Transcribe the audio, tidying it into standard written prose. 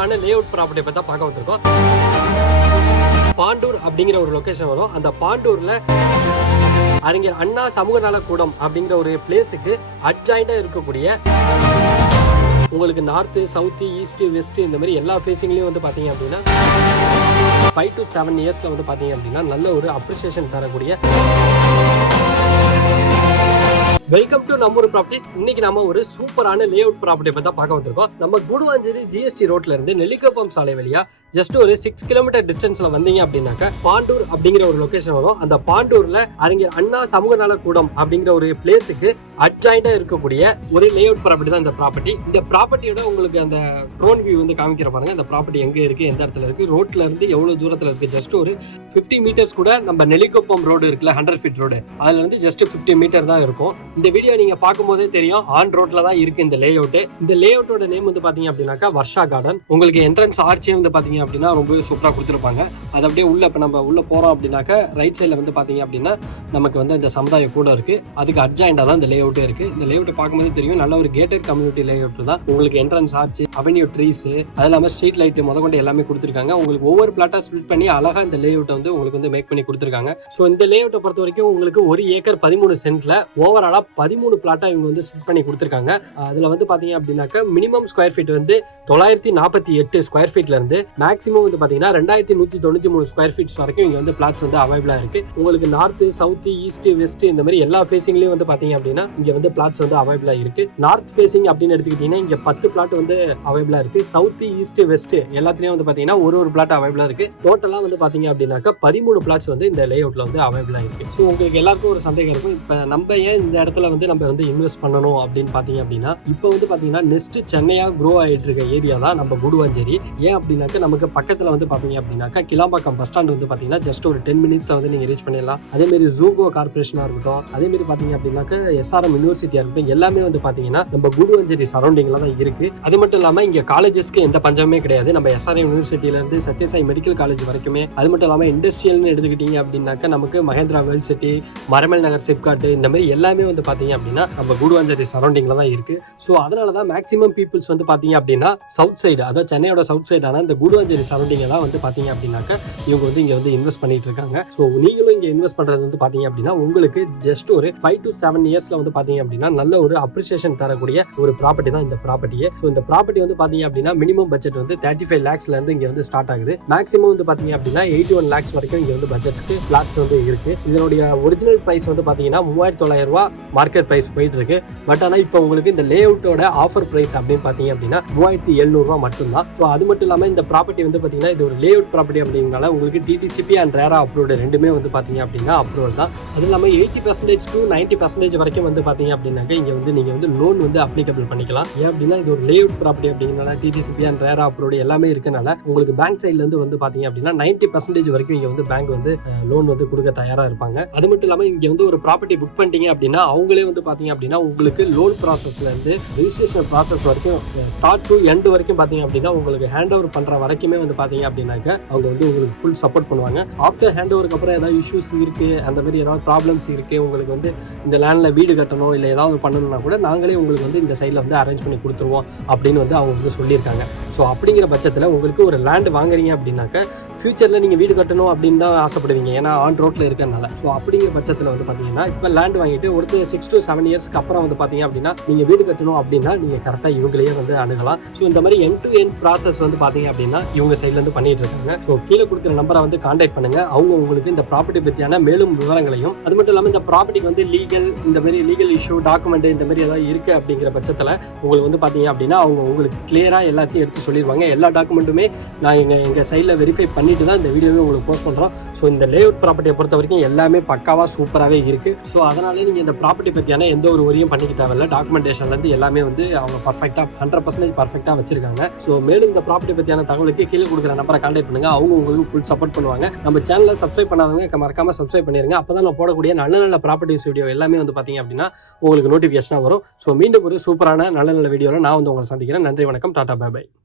சூப்பரான layout property பத்தி பார்க்க வந்திருக்கோம். பாண்டூர் அப்படிங்கிற ஒரு லொகேஷன் வரும். அந்த பாண்டூர்ல அறிஞர் அண்ணா சமூக நல கூடம் அப்படிங்கிற ஒரு பிளேஸுக்கு அட்ஜாயிண்டா இருக்கக்கூடிய உங்களுக்கு நார்த்து, சவுத்து, ஈஸ்ட், வெஸ்ட் இந்த மாதிரி எல்லா ஃபேஸிங்லயும் வந்து பாத்தீங்க அப்படின்னா 5 to 7 இயர்ஸ்ல வந்து பாத்தீங்க அப்படின்னா நல்ல ஒரு அப்ரிசியேஷன் தரக்கூடிய வெல்கம் டு நம்ம ப்ராப்பர்ட்டிஸ். இன்னைக்கு நம்ம ஒரு சூப்பரான லேஅவுட் ப்ராப்பர்ட்டி பத்தி பார்க்க வந்திருக்கோம். நம்ம குடுவாஞ்சேரி ஜிஎஸ்டி ரோட்ல இருந்து நெல்லிக்குப்பம் சாலை வழியா ஜஸ்ட் ஒரு 6 கிலோமீட்டர் டிஸ்டன்ஸ்ல வந்தீங்க அப்படின்னாக்க பாண்டூர் அப்படிங்கிற ஒரு லொகேஷன் வரும். அந்த பாண்டூர்ல அறிஞர் அண்ணா சமூக நல கூடம் அப்படிங்கிற ஒரு பிளேஸுக்கு அட்ஜாயிண்டா இருக்கக்கூடிய ஒரு லேஅவுட் ப்ராப்பர்ட்டி தான் இந்த ப்ராப்பர்ட்டி. இந்த ப்ராப்பர்ட்டியோட உங்களுக்கு அந்த ட்ரோன் வியூ வந்து காமிக்கிற பாருங்க. இந்த ப்ராப்பர்ட்டி எங்க இருக்கு, எந்த இடத்துல இருக்கு, ரோட்ல இருந்து எவ்வளவு தூரத்துல இருக்கு. ஜஸ்ட் ஒரு 50 மீட்டர்ஸ் கூட நம்ம நெல்லிக்குப்பம் ரோடு இருக்குல்ல, 100 ஃபீட் ரோடு, அதுல இருந்து ஜஸ்ட் 50 மீட்டர் தான் இருக்கும். இந்த வீடியோ நீங்க பார்க்கும்போதே தெரியும் ஆன் ரோட்ல தான் இருக்கு இந்த லேஅவுட். இந்த லேஅவுட்டோட நேம் வந்து பாத்தீங்க அப்படின்னாக்கா வர்ஷா கார்டன். உங்களுக்கு என்ட்ரன்ஸ் ஆர்ச்சே வந்து பாத்தீங்க அப்படின்னா ரொம்பவே சூப்பரா கொடுத்துருப்பாங்க. அது அப்படியே உள்ள இப்ப நம்ம உள்ள போறோம் அப்படின்னாக்கா ரைட் சைட்ல வந்து பாத்தீங்க அப்படின்னா நமக்கு வந்து இந்த சமுதாய கூட இருக்கு. அதுக்கு அட்ஜாயிண்டா தான் இந்த லேஅவுட் இருக்கு. இந்த லேஅவுட் பார்க்கும்போது தெரியும் நல்ல ஒரு கேட்டட் கம்யூனிட்டி லேஅவுட் தான். உங்களுக்கு என்ட்ரன்ஸ் ஆர்ச், அவென்யூ ட்ரீஸ், அது இல்லாம ஸ்ட்ரீட் லைட் முதற்கொண்டு எல்லாமே கொடுத்துருக்காங்க. உங்களுக்கு ஒவ்வொரு பிளாட்டா ஸ்பிளிட் பண்ணி அழகா இந்த லேஅவுட் வந்து உங்களுக்கு வந்து மேக் பண்ணி கொடுத்துருக்காங்க. ஸோ இந்த லேஅவுட்டை பொறுத்த வரைக்கும் உங்களுக்கு 1 ஏக்கர் 13 சென்ட்ல ஓவராலா 13 பிளாட்டா இவங்க வந்து ஸ்பிளிட் பண்ணி கொடுத்துருக்காங்க. அதுல வந்து பாத்தீங்க அப்படின்னாக்கா மினிமம் ஸ்கொயர் ஃபீட் வந்து 948 ஸ்கொயர் ஃபீட்ல இருந்து மேக்ஸிமம் வந்து பாத்தீங்கன்னா 2193 ஸ்கொயர் ஃபீட்ஸ் வரைக்கும் இங்க வந்து பிளாட்ஸ் வந்து அவைலபிளா இருக்கு. உங்களுக்கு நார்த், சவுத், ஈஸ்ட், வெஸ்ட் இந்த மாதிரி எல்லா ஃபேசிங்லயும் வந்து பாத்தீங்க அப்படின்னா இங்க வந்து பிளாட்ஸ் வந்து அவைலபிளா இருக்கு. நார்த் ஃபேசிங் அப்படின்னு எடுத்துக்கிட்டீங்கன்னா இங்க 10 பிளாட் வந்து அவைலபிளா இருக்கு. சவுத், ஈஸ்ட், வெஸ்ட் எல்லாத்துலயும் வந்து பாத்தீங்கன்னா ஒரு பிளாட் அவைலபிளா இருக்கு. டோட்டலா வந்து பாத்தீங்க அப்படின்னாக்கா 13 பிளாட்ஸ் வந்து இந்த லேஅவுட்ல வந்து அவைலபிளா இருக்கு. ஸோ உங்களுக்கு எல்லாருக்கும் ஒரு சந்தேகம் இருக்கும், இப்ப நம்ம ஏன் இந்த இடத்துல வந்து நம்ம வந்து இன்வெஸ்ட் பண்ணணும் அப்படின்னு பாத்தீங்க அப்படின்னா இப்போ வந்து பாத்தீங்கன்னா நெக்ஸ்ட் சென்னையா க்ரோ ஆயிட்டு இருக்க ஏரியா தான் நம்ம குடுவாஞ்சேரி. ஏன் அப்படின்னாக்க நமக்கு பக்கத்துல வந்து பாத்தீங்க அப்படின்னாக்கா கிளாம்பாக்கம் பஸ் ஸ்டாண்ட் வந்து பாத்தீங்கன்னா ஜஸ்ட் ஒரு 10 மினிட்ஸ்ல வந்து நீங்க ரீச் பண்ணிடலாம். அதே மாதிரி ஜூகோ கார்பரேஷனா இருக்கட்டும், அதே மாதிரி பாத்தீங்க அப்படின்னாக்க எஸ்ஆர்எம் யூனிவர்சிட்டியா இருக்கட்டும், எல்லாமே வந்து பாத்தீங்கன்னா நம்ம குடுவாஞ்சேரி சரௌண்டிங்ல தான் இருக்கு. அது மட்டும் இல்லாம இங்க காலேஜஸ்க்கு எந்த பஞ்சமே கிடையாது. நம்ம எஸ்ஆர்எம் யூனிவர்சிட்டியில இருந்து சத்யசாய் மெடிக்கல் காலேஜ் வரைக்குமே. அது மட்டும் இல்லாம இண்டஸ்ட்ரியல்னு எடுத்துக்கிட்டீங்க அப்படின்னாக்க நமக்கு மகேந்திரா வேர்ல்ட் சிட்டி, மரமல் நகர் சிப்காட் இந்த மாதிரி எல்லாமே வந்து பாத்தீங்க அப்படின்னா நம்ம குடுவாஞ்சேரி சரௌண்டிங்ல தான் இருக்கு. ஸோ அதனாலதான் மேக்ஸிமம் பீப்புள்ஸ் வந்து பாத்தீங்க அப்படின்னா சவுத் சைடு, அதாவது சென்னையோட சவுத் சைடான இந்த குடுவாஞ்சேரி சரௌண்டிங் எல்லாம் வந்து பாத்தீங்க அப்படின்னாக்க இவங்க வந்து இங்க வந்து இன்வெஸ்ட் பண்ணிட்டு இருக்காங்க. ஸோ நீங்களும் இங்க இன்வெஸ்ட் பண்றது வந்து பாத்தீங்க அப்படின்னா உங்களுக்கு ஜஸ்ட் ஒரு 5 to 7 இயர்ஸ்ல வந்து பாத்தீங்க அப்படின்னா நல்ல ஒரு அப்ரிசியேஷன் தரக்கூடிய ஒரு ப்ராப்பர்ட்டி தான் இந்த ப்ராப்பர்ட்டியே. ஸோ இந்த ப்ராப்பர்ட்டி வந்து பாத்தீங்க அப்படின்னா மினிமம் பட்ஜெட் வந்து 35 lakhsல இருந்து இங்க வந்து ஸ்டார்ட் ஆகுது. மேக்ஸிமம் வந்து பாத்தீங்க அப்படின்னா 81 lakhs வரைக்கும் இங்க வந்து பட்ஜெட்டுக்கு பிளாட்ஸ் வந்து இருக்கு. இதனுடைய ஒரிஜினல் பிரைஸ் வந்து பாத்தீங்கன்னா 3900 ரூபாய் மார்க்கெட் பிரைஸ் போயிட்டு இருக்கு. பட் ஆனா இப்போ உங்களுக்கு இந்த லேஅவுட்டோட ஆஃபர் பிரைஸ் அப்படின்னு பாத்தீங்க அப்படின்னா 3700 ரூபாய் மட்டும்தான். ஸோ அது மட்டும் இல்லாம இந்த ப்ராப்பர்ட்டி வந்து பாத்தீங்கன்னா இது ஒரு லேஅவுட் ப்ராப்பர்ட்டி அப்படிங்கறனால உங்களுக்கு டிடிசிபி அண்ட் ரேரா அப்ரூவ்டு ரெண்டுமே வந்து பாத்தீங்க அப்படின்னா அப்ரூவல் தான். அது இல்லாம 80% to 90% வரைக்கும் வந்து பாத்தீங்க அப்படின்னாக்க இங்க வந்து நீங்க வந்து லோன் வந்து அப்ளிகபிள் பண்ணிக்கலாம். ஏன் அப்படின்னா இது ஒரு லேஅவுட் ப்ராப்பர்ட்டி அப்படிங்கறனால டிடிசிபி அண்ட் ரேரா அப்ரூவ்டு எல்லாமே இருக்கனால உங்களுக்கு பேங்க் சைட்ல இருந்து வந்து பாத்தீங்க அப்படின்னா 90% வரைக்கும் இங்க வந்து பேங்க் வந்து லோன் வந்து கொடுக்க தயாரா இருப்பாங்க. அது மட்டும் இல்லாம இங்க வந்து ஒரு ப்ராப்பர்ட்டி புக் பண்ணிட்டீங்க அப்படின்னா அவங்களே வந்து பாத்தீங்க அப்படின்னா உங்களுக்கு லோன் ப்ராசஸ்ல இருந்து ரெஜிஸ்ட்ரேஷன் ப்ராசஸ் வரைக்கும் ஸ்டார்ட் டு எண்ட் வரைக்கும் பாத்தீங்க அப்படின்னா உங்களுக்கு ஹேண்ட் ஓவர் பண்ற வரைக்குமே வந்து பாத்தீங்க அப்படின்னாக்க அவங்க வந்து உங்களுக்கு ஃபுல் சப்போர்ட் பண்ணுவாங்க. ஆஃப்டர் ஹேண்ட் ஓவருக்கு அப்புறம் ஏதாவது இஷ்யூஸ் இருக்கு, அந்த மாதிரி ஏதாவது ப்ராப்ளம்ஸ் இருக்கு, உங்களுக்கு வந்து இந்த லேண்ட்ல வீடு கட்டணும் இல்லை ஏதாவது பண்ணணும்னா கூட நாங்களே உங்களுக்கு வந்து இந்த சைட்ல வந்து அரேஞ்ச் பண்ணி கொடுத்துருவோம் அப்படின்னு வந்து அவங்க வந்து சொல்லியிருக்காங்க. ஸோ அப்படிங்கிற பட்சத்தில் உங்களுக்கு ஒரு லேண்ட் வாங்குறீங்க அப்படின்னாக்க ஃபியூச்சரில் நீங்கள் வீடு கட்டணும் அப்படின்னு தான் ஆசைப்படுவீங்க, ஏன்னா ஆன் ரோட்டில் இருக்கிறனால. ஸோ அப்படிங்கிற பட்சத்தில் வந்து பார்த்தீங்கன்னா இப்போ லேண்ட் வாங்கிட்டு ஒருத்தர் 6 to 7 இயர்ஸ்க்கு அப்புறம் வந்து பார்த்தீங்க அப்படின்னா நீங்கள் வீடு கட்டணும் அப்படின்னா நீங்கள் கரெக்டாக இவங்களையே வந்து அணுகலாம். ஸோ இந்த மாதிரி எண்ட் டு எண்ட் ப்ராசஸ் வந்து பார்த்தீங்க அப்படின்னா இவங்க சைட்லேருந்து பண்ணிட்டு இருக்காங்க. ஸோ கீழே கொடுக்குற நம்பரை வந்து கான்டாக்ட் பண்ணுங்க. அவங்க உங்களுக்கு இந்த ப்ராப்பர்ட்டி பற்றியான மேலும் விவரங்களையும், அது மட்டும் இல்லாமல் இந்த ப்ராப்பர்ட்டிக்கு வந்து இந்த மாதிரி லீகல் இஷ்யூ, டாக்குமெண்ட் இந்த மாதிரி ஏதாவது இருக்குது அப்படிங்கிற பட்சத்தில் உங்களுக்கு வந்து பார்த்தீங்க அப்படின்னா அவங்க உங்களுக்கு கிளியராக எல்லாத்தையும் எடுத்து சொல்லிடுவாங்க. எல்லா டாக்குமெண்ட்டுமே நான் எங்கள் சைடில் வெரிஃபை பண்ணிட்டு தான் இந்த வீடியோவே உங்களுக்கு போஸ்ட் பண்ணுறோம். ஸோ இந்த லேஅவுட் ப்ராப்பர்ட்டியை பொறுத்த வரைக்கும் எல்லாமே பக்காவாக சூப்பராகவே இருக்குது. ஸோ அதனாலே நீங்கள் இந்த ப்ராப்பர்ட்டி பற்றியான எந்த ஒரு வரியும் பண்ணிக்க தேவையில்லை. டாக்குமெண்டேஷன்லேருந்து எல்லாமே வந்து அவங்க பர்ஃபெக்டாக 100% பர்ஃபெக்டாக வச்சிருக்காங்க. ஸோ மேலும் இந்த ப்ராப்பர்ட்டி பற்றியான தகவலுக்கு கீழே கொடுக்குற நம்பரை கான்டாக்ட் பண்ணுங்கள். அவங்க உங்களுக்கு ஃபுல் சப்போர்ட் பண்ணுவாங்க. நம்ம சேனலை சப்ஸ்கிரைப் பண்ணாதவங்க மறக்காம சப்ஸ்கிரைப் பண்ணிருங்க. அப்போ தான் நான் போடக்கூடிய நல்ல ப்ராப்பர்ட்டிஸ் வீடியோ எல்லாமே வந்து பார்த்தீங்க அப்படின்னா உங்களுக்கு நோட்டிஃபிகேஷனாக வரும். ஸோ மீண்டும் ஒரு சூப்பரான நல்ல வீடியோவில் நான் வந்து உங்களை சந்திக்கிறேன். நன்றி, வணக்கம், டாடா, பை பை.